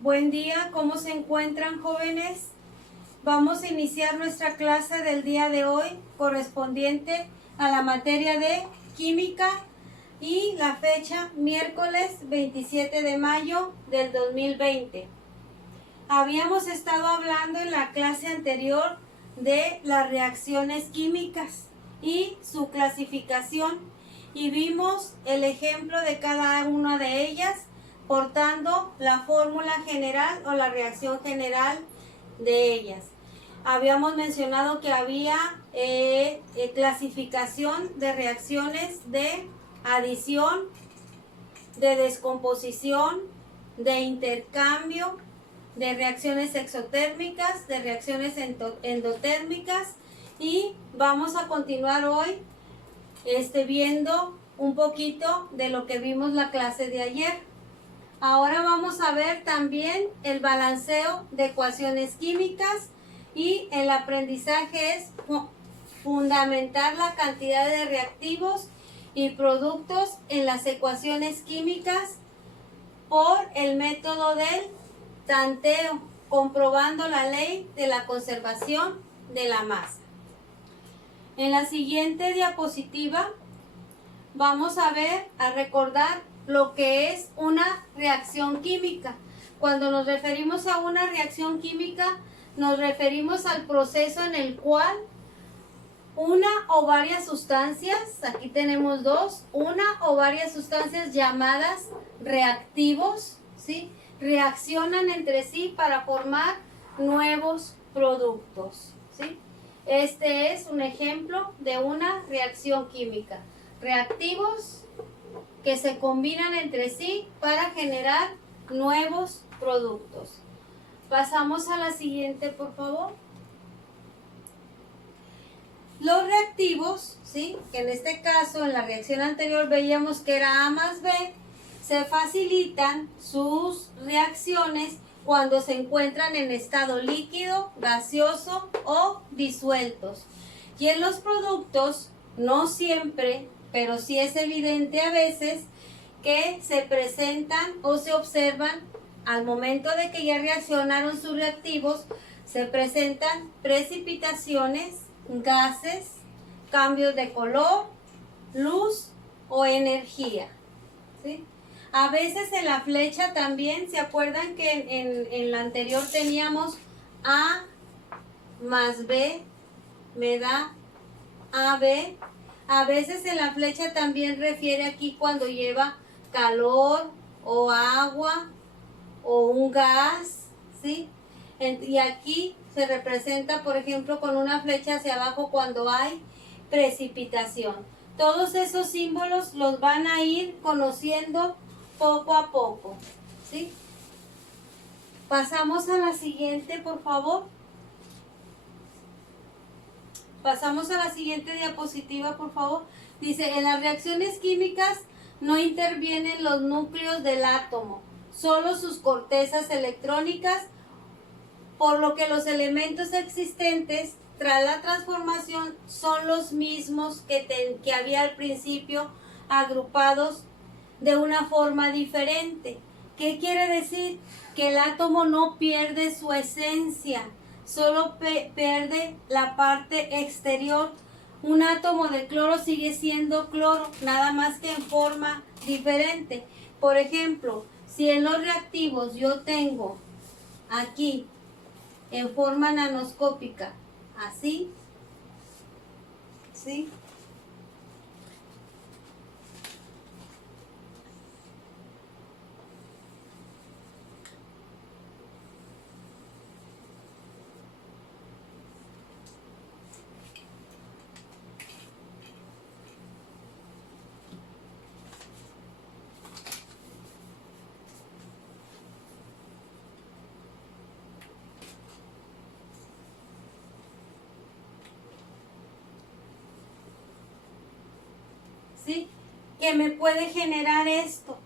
Buen día, ¿cómo se encuentran, jóvenes? Vamos a iniciar nuestra clase del día de hoy correspondiente a la materia de química y la fecha miércoles 27 de mayo del 2020. Habíamos estado hablando en la clase anterior de las reacciones químicas y su clasificación y vimos el ejemplo de cada una de ellas portando la fórmula general o la reacción general de ellas. Habíamos mencionado que había clasificación de reacciones de adición, de descomposición, de intercambio, de reacciones exotérmicas, de reacciones endotérmicas, y vamos a continuar hoy viendo un poquito de lo que vimos la clase de ayer. Ahora vamos a ver también el balanceo de ecuaciones químicas, y el aprendizaje es fundamentar la cantidad de reactivos y productos en las ecuaciones químicas por el método del tanteo, comprobando la ley de la conservación de la masa. En la siguiente diapositiva vamos a recordar lo que es una reacción química. Cuando nos referimos a una reacción química, nos referimos al proceso en el cual una o varias sustancias, aquí tenemos dos, una o varias sustancias llamadas reactivos, ¿sí?, reaccionan entre sí para formar nuevos productos, ¿sí? Este es un ejemplo de una reacción química. Reactivos que se combinan entre sí para generar nuevos productos. Pasamos a la siguiente, por favor. Los reactivos, ¿sí?, que en este caso, en la reacción anterior veíamos que era A más B, se facilitan sus reacciones cuando se encuentran en estado líquido, gaseoso o disueltos. Y en los productos, no siempre, pero sí es evidente a veces, que se presentan o se observan al momento de que ya reaccionaron sus reactivos, se presentan precipitaciones, gases, cambios de color, luz o energía, ¿sí? A veces en la flecha también, ¿se acuerdan que en la anterior teníamos A más B me da AB? A veces en la flecha también refiere aquí cuando lleva calor o agua o un gas, ¿sí? Y aquí se representa, por ejemplo, con una flecha hacia abajo cuando hay precipitación. Todos esos símbolos los van a ir conociendo poco a poco, ¿sí? Pasamos a la siguiente, por favor. Pasamos a la siguiente diapositiva, por favor. Dice, en las reacciones químicas no intervienen los núcleos del átomo, solo sus cortezas electrónicas, por lo que los elementos existentes tras la transformación son los mismos que había al principio, agrupados de una forma diferente. ¿Qué quiere decir? Que el átomo no pierde su esencia, solo pierde la parte exterior. Un átomo de cloro sigue siendo cloro, nada más que en forma diferente. Por ejemplo, si en los reactivos yo tengo aquí en forma nanoscópica, así, ¿sí? ¿Sí? Que me puede generar esto.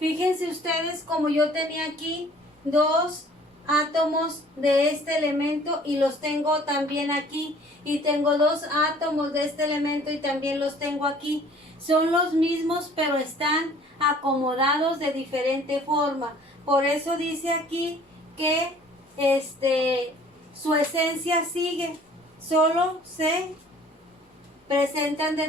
Fíjense ustedes como yo tenía aquí dos átomos de este elemento y los tengo también aquí, y tengo dos átomos de este elemento y también los tengo aquí. Son los mismos, pero están acomodados de diferente forma. Por eso dice aquí que su esencia sigue, solo se presentan de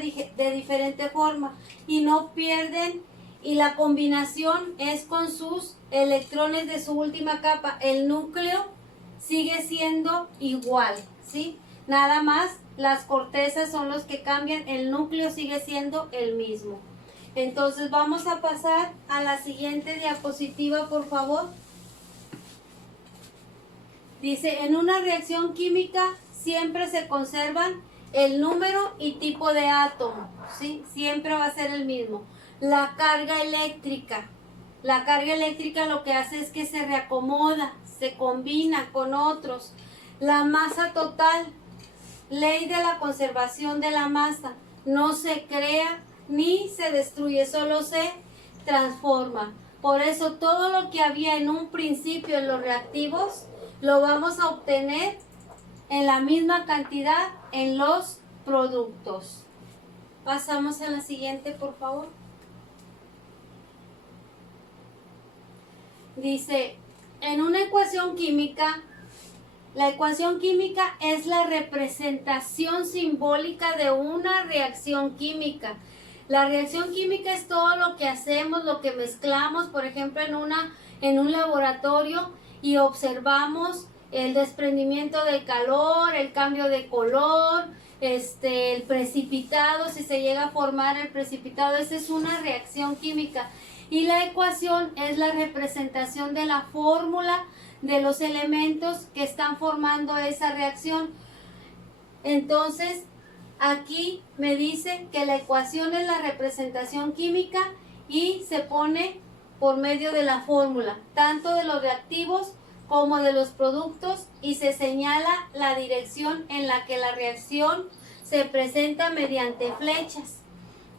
diferente forma y no pierden, y la combinación es con sus electrones de su última capa. El núcleo sigue siendo igual, ¿sí? Nada más las cortezas son los que cambian, el núcleo sigue siendo el mismo. Entonces vamos a pasar a la siguiente diapositiva, por favor. Dice, en una reacción química siempre se conservan el número y tipo de átomo, ¿sí? Siempre va a ser el mismo. La carga eléctrica. La carga eléctrica lo que hace es que se reacomoda, se combina con otros. La masa total. Ley de la conservación de la masa. No se crea ni se destruye, solo se transforma. Por eso todo lo que había en un principio en los reactivos lo vamos a obtener en la misma cantidad en los productos. Pasamos a la siguiente, por favor. Dice, en una ecuación química, la ecuación química es la representación simbólica de una reacción química. La reacción química es todo lo que hacemos, lo que mezclamos, por ejemplo, en un laboratorio, y observamos el desprendimiento de calor, el cambio de color, el precipitado, si se llega a formar el precipitado. Esa es una reacción química. Y la ecuación es la representación de la fórmula de los elementos que están formando esa reacción. Entonces, aquí me dice que la ecuación es la representación química y se pone por medio de la fórmula, tanto de los reactivos como de los productos, y se señala la dirección en la que la reacción se presenta mediante flechas.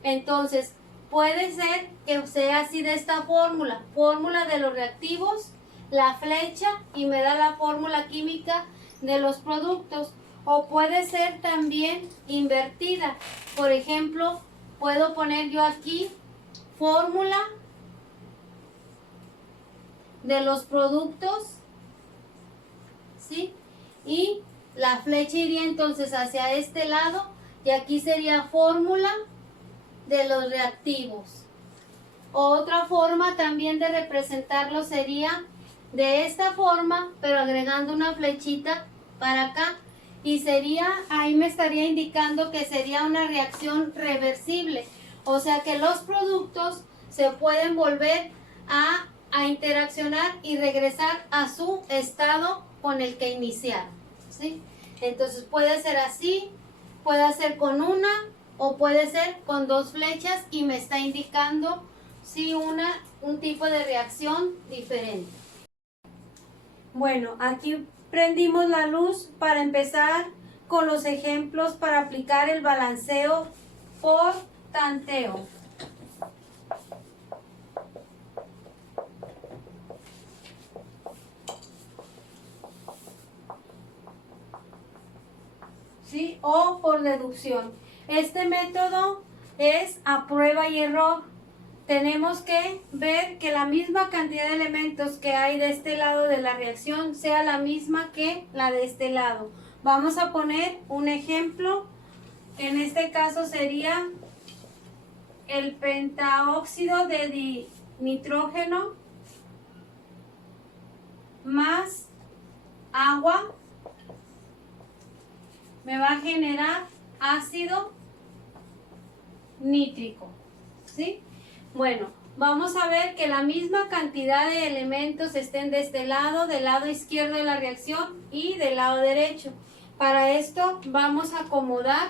Entonces, puede ser que sea así de esta fórmula, fórmula de los reactivos, la flecha, y me da la fórmula química de los productos. O puede ser también invertida. Por ejemplo, puedo poner yo aquí fórmula de los productos, ¿sí? Y la flecha iría entonces hacia este lado, y aquí sería fórmula de los reactivos. Otra forma también de representarlo sería de esta forma, pero agregando una flechita para acá, y sería, ahí me estaría indicando que sería una reacción reversible, o sea que los productos se pueden volver a interaccionar y regresar a su estado con el que iniciaron, ¿sí? Entonces puede ser así, puede ser con una o puede ser con dos flechas, y me está indicando sí un tipo de reacción diferente. Bueno, aquí prendimos la luz para empezar con los ejemplos para aplicar el balanceo por tanteo. ¿Sí? O por deducción. Este método es a prueba y error. Tenemos que ver que la misma cantidad de elementos que hay de este lado de la reacción sea la misma que la de este lado. Vamos a poner un ejemplo. En este caso sería el pentaóxido de nitrógeno más agua me va a generar ácido nítrico, ¿sí? Bueno, vamos a ver que la misma cantidad de elementos estén de este lado, del lado izquierdo de la reacción y del lado derecho. Para esto vamos a acomodar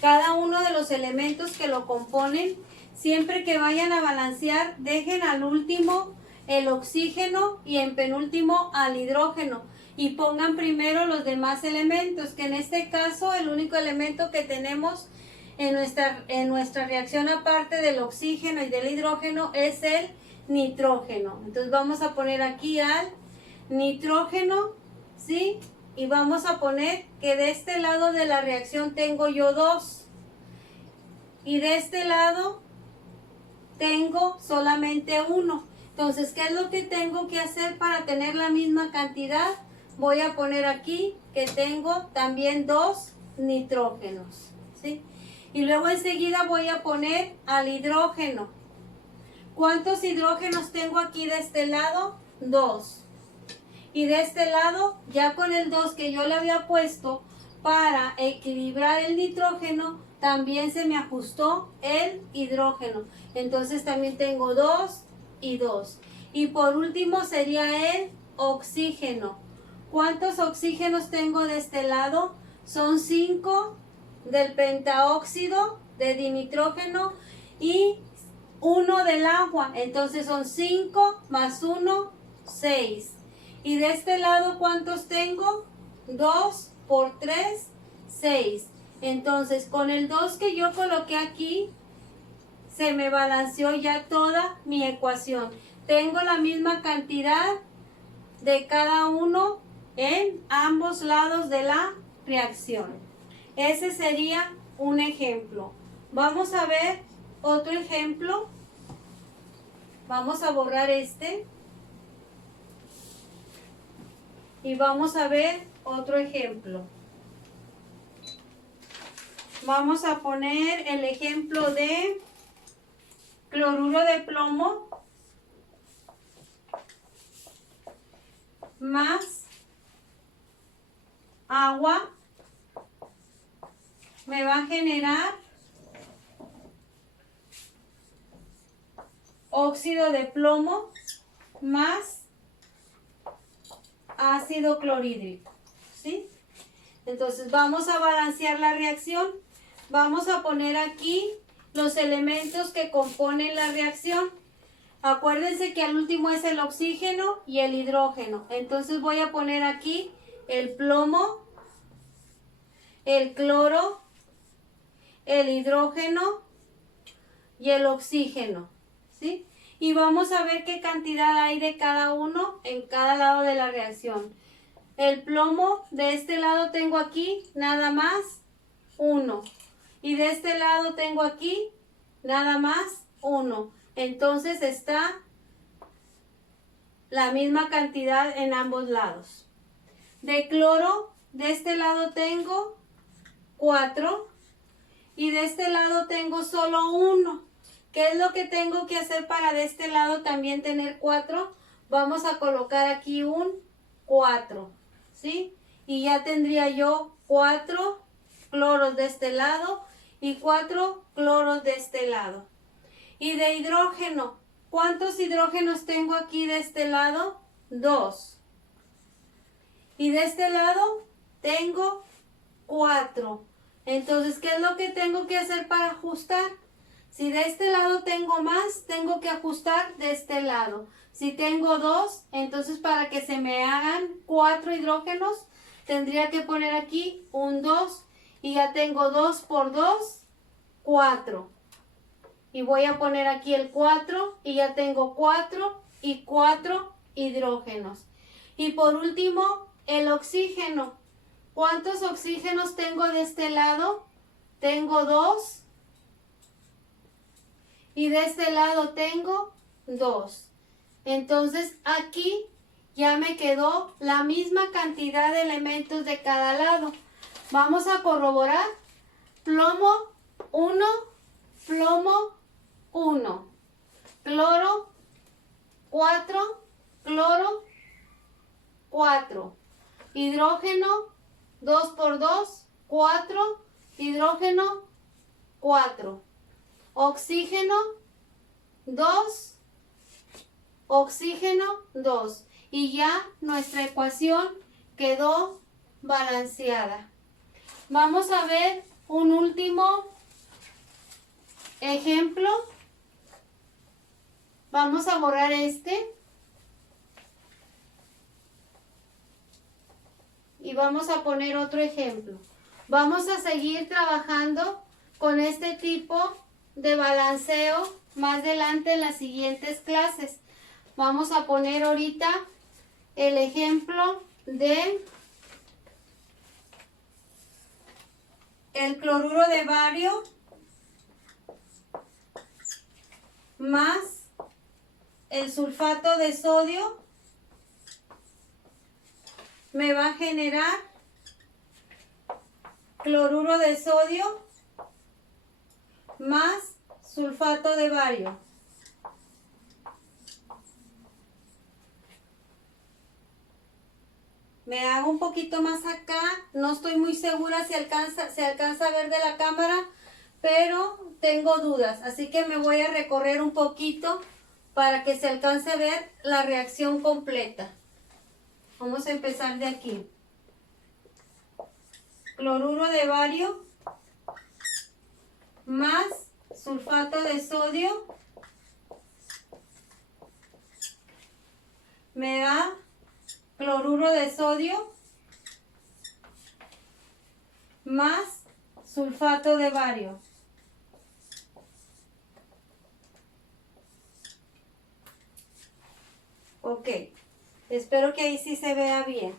cada uno de los elementos que lo componen. Siempre que vayan a balancear, dejen al último el oxígeno y en penúltimo al hidrógeno, y pongan primero los demás elementos, que en este caso el único elemento que tenemos en nuestra reacción, aparte del oxígeno y del hidrógeno, es el nitrógeno. Entonces vamos a poner aquí al nitrógeno, ¿sí? Y vamos a poner que de este lado de la reacción tengo yo 2 y de este lado tengo solamente 1. Entonces, ¿qué es lo que tengo que hacer para tener la misma cantidad? Voy a poner aquí que tengo también 2 nitrógenos, ¿sí? Y luego enseguida voy a poner al hidrógeno. ¿Cuántos hidrógenos tengo aquí de este lado? 2. Y de este lado, ya con el 2 que yo le había puesto para equilibrar el nitrógeno, también se me ajustó el hidrógeno. Entonces también tengo 2 y 2. Y por último sería el oxígeno. ¿Cuántos oxígenos tengo de este lado? Son 5 del pentaóxido de dinitrógeno y 1 del agua. Entonces son 5 más 1, 6. Y de este lado, ¿cuántos tengo? 2 por 3, 6. Entonces, con el 2 que yo coloqué aquí, se me balanceó ya toda mi ecuación. Tengo la misma cantidad de cada uno en ambos lados de la reacción. Ese sería un ejemplo. Vamos a ver otro ejemplo. Vamos a borrar este. Y vamos a ver otro ejemplo. Vamos a poner el ejemplo de cloruro de plomo más agua me va a generar óxido de plomo más ácido clorhídrico, ¿sí? Entonces vamos a balancear la reacción. Vamos a poner aquí los elementos que componen la reacción. Acuérdense que al último es el oxígeno y el hidrógeno. Entonces voy a poner aquí el plomo, el cloro, el hidrógeno y el oxígeno, ¿sí? Y vamos a ver qué cantidad hay de cada uno en cada lado de la reacción. El plomo, de este lado tengo aquí nada más 1. Y de este lado tengo aquí nada más 1. Entonces está la misma cantidad en ambos lados. De cloro, de este lado tengo 4. Y de este lado tengo solo 1. ¿Qué es lo que tengo que hacer para de este lado también tener 4? Vamos a colocar aquí un 4, ¿sí? Y ya tendría yo 4 cloros de este lado y 4 cloros de este lado. Y de hidrógeno, ¿cuántos hidrógenos tengo aquí de este lado? 2. Y de este lado tengo 4. Entonces, ¿qué es lo que tengo que hacer para ajustar? Si de este lado tengo más, tengo que ajustar de este lado. Si tengo 2, entonces para que se me hagan 4 hidrógenos, tendría que poner aquí un 2. Y ya tengo 2 por 2, 4. Y voy a poner aquí el 4 y ya tengo 4 y 4 hidrógenos. Y por último, el oxígeno. ¿Cuántos oxígenos tengo de este lado? Tengo 2. Y de este lado tengo 2. Entonces aquí ya me quedó la misma cantidad de elementos de cada lado. Vamos a corroborar. Plomo 1, plomo 1. Cloro 4, cloro 4. Hidrógeno 2 por 2, 4. Hidrógeno 4. Oxígeno 2, oxígeno 2. Y ya nuestra ecuación quedó balanceada. Vamos a ver un último ejemplo. Vamos a borrar este. Y vamos a poner otro ejemplo. Vamos a seguir trabajando con este tipo de balanceo más adelante en las siguientes clases. Vamos a poner ahorita el ejemplo de el cloruro de bario más el sulfato de sodio me va a generar cloruro de sodio más sulfato de bario. Me hago un poquito más acá, no estoy muy segura si se alcanza a ver de la cámara, pero tengo dudas, así que me voy a recorrer un poquito para que se alcance a ver la reacción completa. Vamos a empezar de aquí. Cloruro de bario más sulfato de sodio me da cloruro de sodio más sulfato de bario. Ok, espero que ahí sí se vea bien.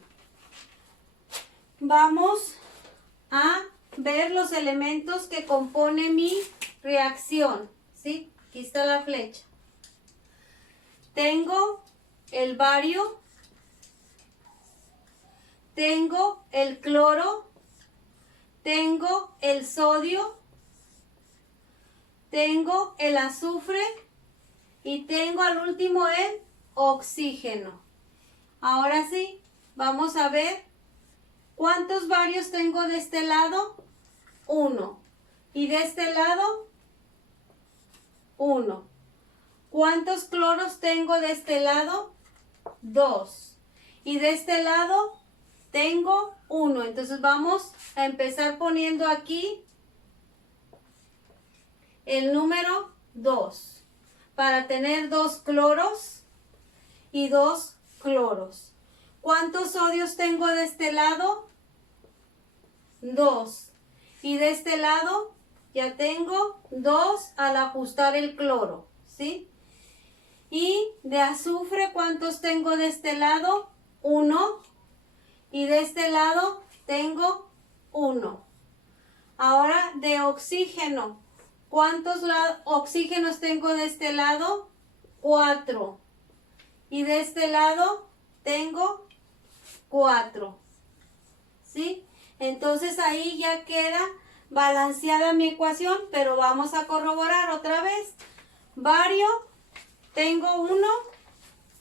Vamos a ver los elementos que componen mi reacción, ¿sí? Aquí está la flecha. Tengo el bario, tengo el cloro, tengo el sodio, tengo el azufre y tengo al último el oxígeno. Ahora sí, vamos a ver cuántos barios tengo de este lado. 1. Y de este lado, 1. ¿Cuántos cloros tengo de este lado? 2. Y de este lado tengo 1. Entonces vamos a empezar poniendo aquí el número 2 para tener 2 cloros y 2 cloros. ¿Cuántos sodios tengo de este lado? 2. Y de este lado ya tengo 2 al ajustar el cloro, ¿sí? Y de azufre, ¿cuántos tengo de este lado? 1. Y de este lado tengo 1. Ahora de oxígeno, ¿cuántos oxígenos tengo de este lado? 4. Y de este lado tengo 4. ¿Sí? Entonces ahí ya queda balanceada mi ecuación, pero vamos a corroborar otra vez. Bario, tengo 1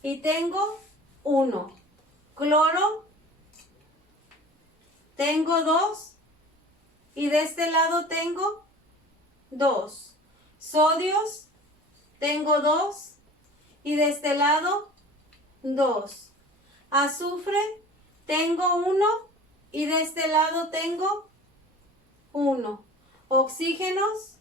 y tengo 1. Cloro, tengo 2 y de este lado tengo 2. Sodios, tengo 2 y de este lado 2. Azufre, tengo 1 y de este lado tengo 1. Oxígenos,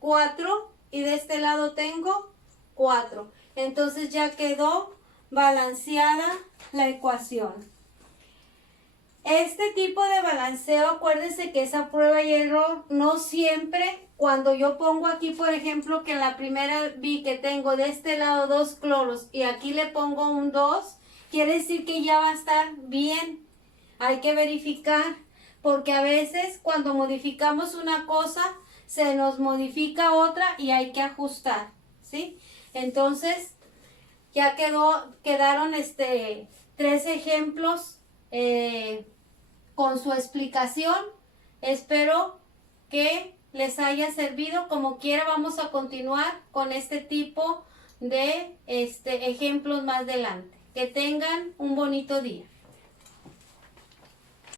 4 y de este lado tengo 4. Entonces ya quedó balanceada la ecuación. Este tipo de balanceo, acuérdense que es a prueba y error, no siempre. Cuando yo pongo aquí, por ejemplo, que en la primera vi que tengo de este lado 2 cloros y aquí le pongo un 2, quiere decir que ya va a estar bien. Hay que verificar, porque a veces cuando modificamos una cosa, se nos modifica otra y hay que ajustar, ¿sí? Entonces, ya quedaron 3 ejemplos con su explicación. Espero que les haya servido. Como quiera, vamos a continuar con este tipo de ejemplos más adelante. Que tengan un bonito día.